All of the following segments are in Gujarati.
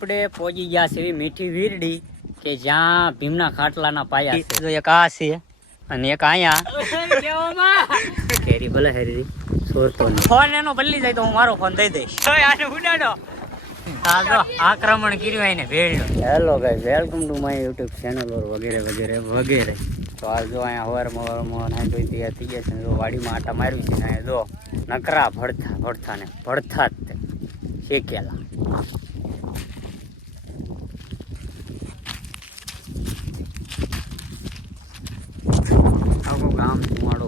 આપણે પહોંચી ગયા છે એવી મીઠી વીરડી કે જ્યાં ભીમના ખાટલાના પાયા છે. એક આ છે અને એક અહીંયા. કેરી ભલે હેરી સોરતો ફોન એનો બદલી જાય તો હું મારો ફોન દઈ દઈશ. આને ઉડાડો. આ આક્રમણ કર્યું એને hello guys welcome to my YouTube channel ઓર વગેરે વગેરે વગેરે. તો આ જો અહીંયા તૈયાર થઈ ગયા છે જો વાડીમાં આટા માર્યું છે ને જો નકરા ભડથા ભડથા ને ભડથા જ શેકેલા.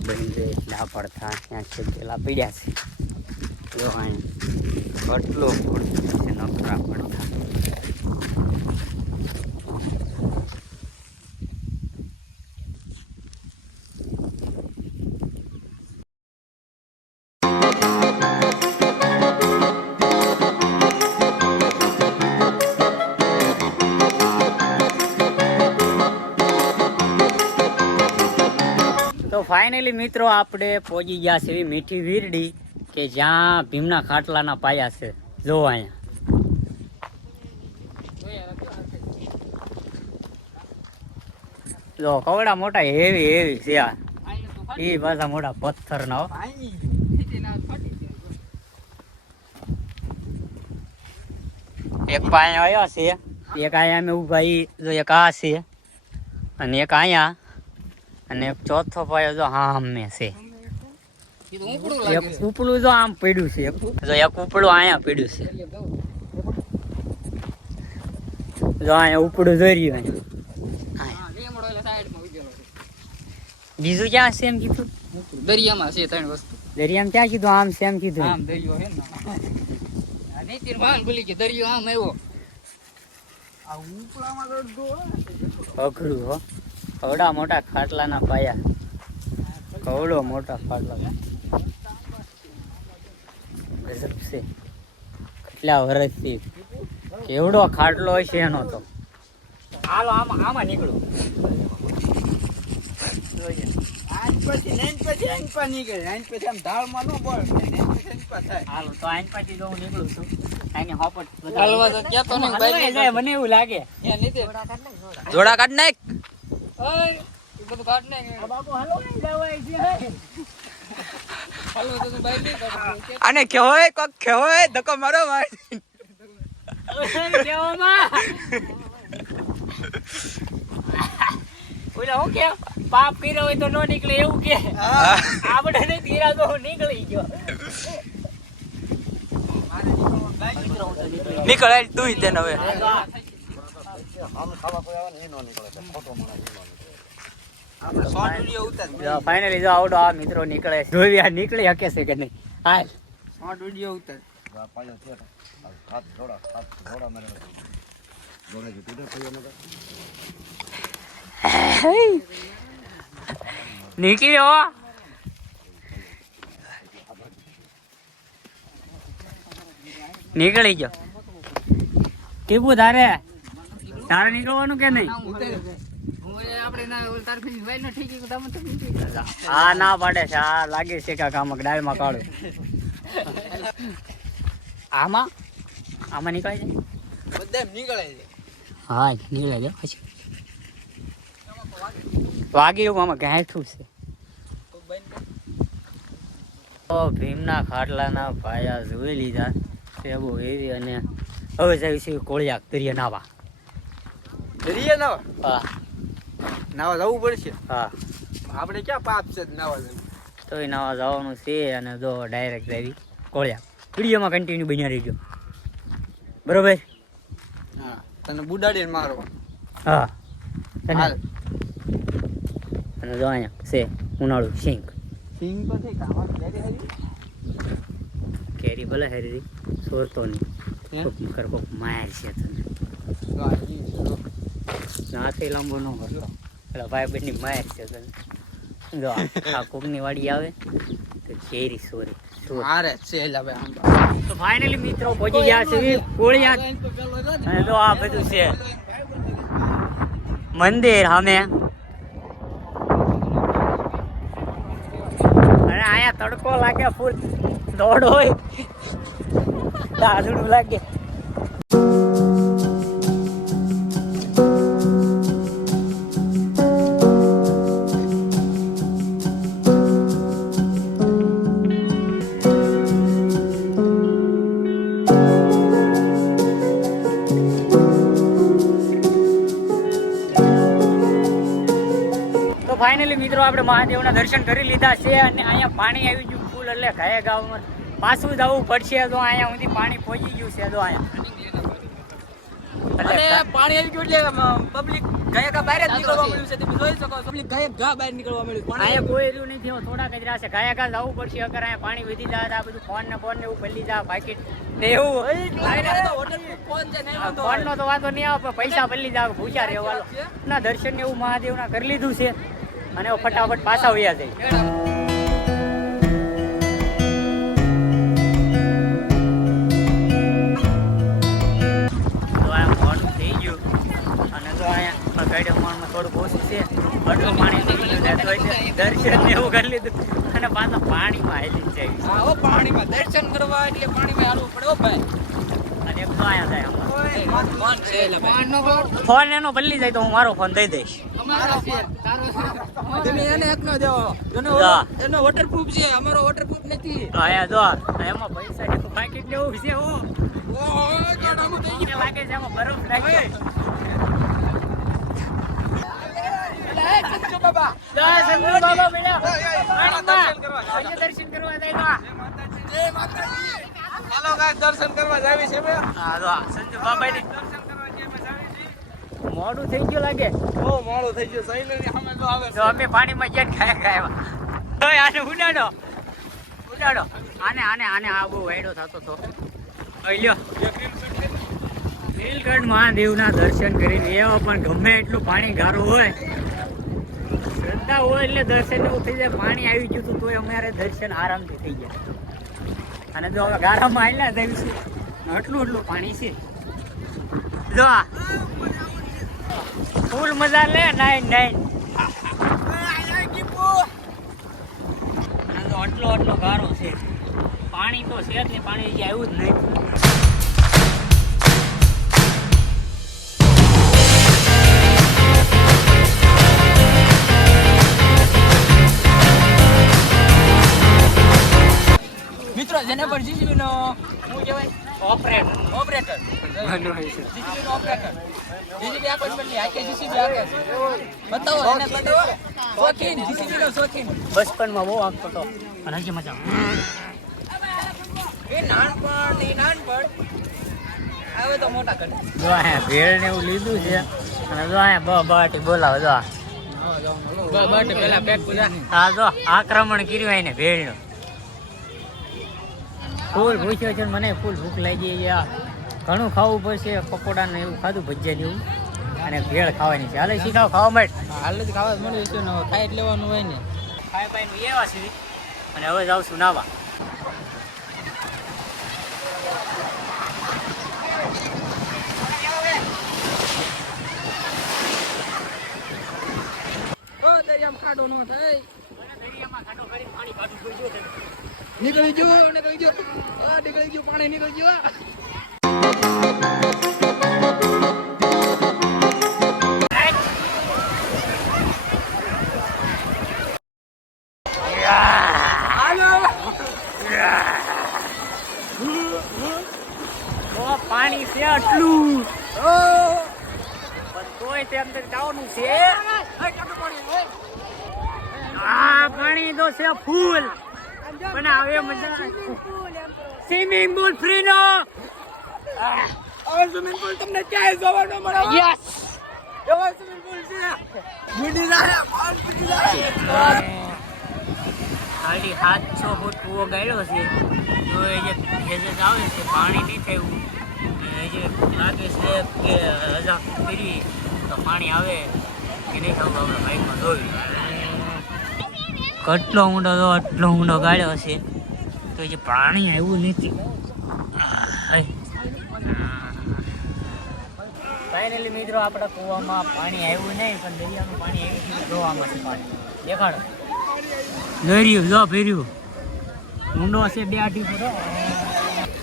બની જાય એટલે આ પડથા ત્યાં પેલા પીડ્યા છે. જો અહીં કેટલો પડથા છે નકરા પડથા ફાઇનલી મિત્રો, આપણે પહોંચી ગયા છે એવી મીઠી વીરડી કે જ્યાં ભીમના ખાટલાના પાયા છે. જો અહીંયા. જો, કવડા મોટા હેવી હેવી છે આ. એ પાછા મોટા પથ્થર ના એક પાયા આવ્યા છે, એક અહીંયા અમે ઊભા જો એક આ છે, અને એક અહીંયા. અને ચોથો પાયો જો આમ મેં છે. એક ઉપડું જો આમ પડ્યું છે જો એક ઉપડું અહીંયા પડ્યું છે. જો અહીંયા ઉપડું જોઈ રહ્યું બીજું ક્યાં સેમ કીધું? દરિયામાં છે ત્રણ વસ્તુ. દરિયામાં ક્યાં કીધું? આમ સેમ કીધું આમ દરિયો હે ને. ભાન ભૂલી કે દરિયો આમ આવ્યો. અઘરું હો. કવડા મોટા ખાટલાના પાયા. કવડો મોટા ખાટલા. ગજબ છે. કેટલા વર્ષથી કેવડો ખાટલો હશે એનો તો? હાલો આમાં આમાં નીકળું. આજ પછી નેન પછી આઈન પા નીકળે. આઈન પછી આમ ઢાળમાં નો બળ નેન પછી આઈન પા થાય. હાલો તો આઈન પાછી જો હું નીકળું છું આઈની હોપટ હાલવા તો કહેતો નહીં, બાઈક હલવાઈ જાય, મને એવું લાગે. જોડા કાઢ નાખ. ઓય એ બધું કાઢ નાખ બાબુ હલવાઈ જવાય છે હાલવા તો તું નહીં કાઢ કે કોક કહેવાય ધક્કો મારો ભાઈ. દેવામાં ઓલા હું કે પાપ કર્યો હોય તો નો નીકળે એવું કે. આપણે તો નીકળી ગયો. નીકળ તું તેને હવે. વિડિયો ઉતાર ફાઇનલી જો આવડો આ મિત્રો નીકળે. જોઈ આ નીકળી શકે છે કે નહીં? હાલ. શોર્ટ વિડિયો ઉતર નીકળ્યો નીકળી ગયો. ટીપુ તારે? તારે નીકળવાનું કે નહીં? ના. આ ના પાડે છે. આ લાગે છે કે કામક ડાળમાં કાઢું આમાં? આમાં નીકળે છે? બધા નીકળે છે. હા નીકળે છે. પછી? વાગી એવું આમાં ઘેઠું છે. તો ભીમના ખાટલાના પાયા જોઈ લીધા. તે બહુ એવી અને હવે જાય છે કોળિયા દરિયા નાવા દરિયા નાવા હા. નાવા જવું પડશે. હા. આપણે ક્યાં પાપ છે નાવા જવું? તોય નવા જવાનું છે અને જો ડાયરેક્ટ આવી. કોળિયા. વિડીયોમાં કન્ટિન્યુ બન્યા રહીજો. બરોબર? હા તને બુડાડીને મારો હા. તને? અને જો અહીંયા છે ઉનાળુ સિંગ સિંગ તો છે કેરી આવી કેરી ભલે હેરી સોરતો નહીં? કોક કર માર છે તને. ના. નાથી લાંબો ન કરતો પેલા ભાઈ બહેનની માર છે તને જો આ કોકની વાડી આવે તો કેરી સોરી. છે એલા તો ફાઇનલી મિત્રો પહોંચી ગયા છે કોળિયા અને તો આ બધું છે. મંદિર સામે. અને અહીંયા તડકો લાગે ફૂલ. દોડ હોય. દાદડું લાગે. ફાઇનલી મિત્રો આપણે મહાદેવના દર્શન કરી લીધા છે અને અહીંયા પાણી આવી ગયું ફૂલ એટલે ઘાય ગામમાં પાછું જવું પડશે તો અહીંયા સુધી પાણી પહોંચી ગયું છે તો અહીંયા અને પાણી આવી ગયું એટલે પબ્લિક ગયા બહાર જ નીકળવા મળ્યું છે તમે જોઈ શકો પબ્લિક ગયા બહાર નીકળવા મળ્યું પાણી અહીંયા કોઈ રહ્યું નથી થોડાક જ રહેશે ગાયા ગા જવું પડશે અગર અહીંયા પાણી વધી જાય આ બધું ફોન ને ફોન ને એવું પલ્લી જાય પાકીટ ને ફોન નો તો વાંધો નહીં આવે પૈસા પલ્લી જાવ ભૂસા રહેવાનો ના દર્શન ને એવું મહાદેવના કરી લીધું છે અને ફટાફટ પાછા વયા જાય. તો અહીંયા મોડું થઈ ગયું. અને તો અહીંયા ગાડી માણમાં થોડુંક ઓછું છે. આટલું પાણી દર્શન એવું કરી લીધું. અને પાછા પાણીમાં હાલી જ જાય. હા પાણીમાં દર્શન કરવા એટલે પાણીમાં હાલવું પડે ભાઈ. અને એક તો અહીંયા જાય ફોન છે એનો બદલી જાય તો હું મારો ફોન દઈ દઈશ. છે છે તમે એને એક નો દેવો. એનો એનો વોટરપ્રૂફ છે અમારો વોટરપ્રૂફ નથી. તો અહીંયા જો એમાં પૈસા જેવું પાકીટ છે થઈ મને લાગે છે એમાં બરફ. આજે દર્શન કરવા જાય જય માતાજી. હાલો ગાઈસ દર્શન કરવા જાવી છે બે હા તો આ સંજુ બાબાની મોડું થઈ ગયું લાગે. બહુ મોડું થઈ ગયું. ની સામે જો આવે તો અમે પાણીમાં જઈને ખાય ખાયા તો આને ઉડાડો. ઉડાડો. આને આને આને આ બહુ વાયડો થતો તો. અહીં લ્યો. નીલકંઠ મહાદેવના દર્શન કરીને એવા પણ ગમે એટલું પાણી ગારું હોય. શ્રદ્ધા હોય એટલે દર્શન એવું થઈ જાય. પાણી આવી ગયું હતું તોય અમારે દર્શન આરામથી થઈ ગયા. અને જો હવે ગારામાં આવેલા થયું છે આટલું એટલું પાણી છે. જો આ. ફૂલ મજા લે, નાઈન નાઈન. આટલો આટલો ગારો છે. પાણી તો છે નહીં પાણી હજી આવ્યું જ નહીં. મિત્રો, જેને પણ નો કહેવાય operator operator JCB operator JCB આખો જ બદલી આખી જીસીબી આખે બતાવો એને બતાવો. શોખીન જીસીબી નો શોખીન. બચપનમાં બહુ આપતો હતો અને હજી મજા એ નાનપણની નાનપણ. હવે તો મોટા કરી. જો અહીંયા ભેળ ને એવું લીધું છે. અને જો અહીંયા બ બાટી બોલાવો જો. આ. બટ પેલા પેટ પૂજા. આ જો. આક્રમણ કર્યું એને ભેળનું. ફૂલ ભૂખ્યો છે મને ફૂલ ભૂખ લાગી છે. આ ઘણું ખાવું પડશે પકોડા ને એવું ખાધું ભજીયા જેવું અને ભેળ ખાવાની છે. હાલે શીખાવ ખાવા માટે હાલ જ ખાવા મળી જશે ને ખાઈ જ લેવાનું હોય ને. ખાઈ પાઈને એવા છે. અને હવે જાઉં છું નાવા. દરિયામાં ખાડો ન થાય. દરિયામાં ખાડો કરી પાણી કાઢું પડ્યું છે. નીકળી ગયું, નીકળી ગયો. આ નીકળી ગયું, પાણી નીકળી ગયું પાણી છે આટલું તોય તે અંદર જવાનું છે આ પાણી તો છે ફૂલ. પણ હવે મજા સ્વિમિંગ પુલ ફ્રી નો. સ્વિમિંગ પુલ તમને ક્યાંય જોવા ન મળે. યસ એવો સ્વિમિંગ પુલ છે. બુડી જાય પાન પીટી જાય ખાલી હાથ છ ફૂટ કૂવો ગાળ્યો છે. તો એ જે એ આવે છે પાણી નહીં થયું એ જે લાગે છે કે હજાર ફેરી તો પાણી આવે. કે નહીં થવું આપણે બાઇકમાં જોયું. કેટલો ઊંડો તો આટલો ઊંડો ગાળ્યો છે. તો જે પાણી આવ્યું નથી. ફાઇનલી મિત્રો આપણા કૂવામાં પાણી આવ્યું નહીં પણ દરિયાનું પાણી આવ્યું છે જોવામાં છે પાણી. દેખાડો. દરિયું જો ફેર્યું ઊંડો છે બે આઠી ફૂટ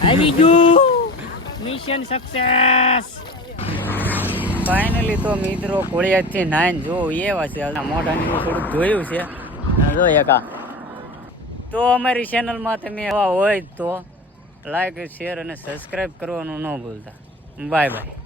આવી ગયું. મિશન સક્સેસ ફાઇનલી તો મિત્રો કોળિયાથી નાઈન જો એવા છે. મોઢાની થોડુંક જોયું છે. જો એકા. તો અમારી ચેનલમાં તમે એવા હોય તો લાઈક શેર અને સબસ્ક્રાઈબ કરવાનું ન ભૂલતા. Bye bye.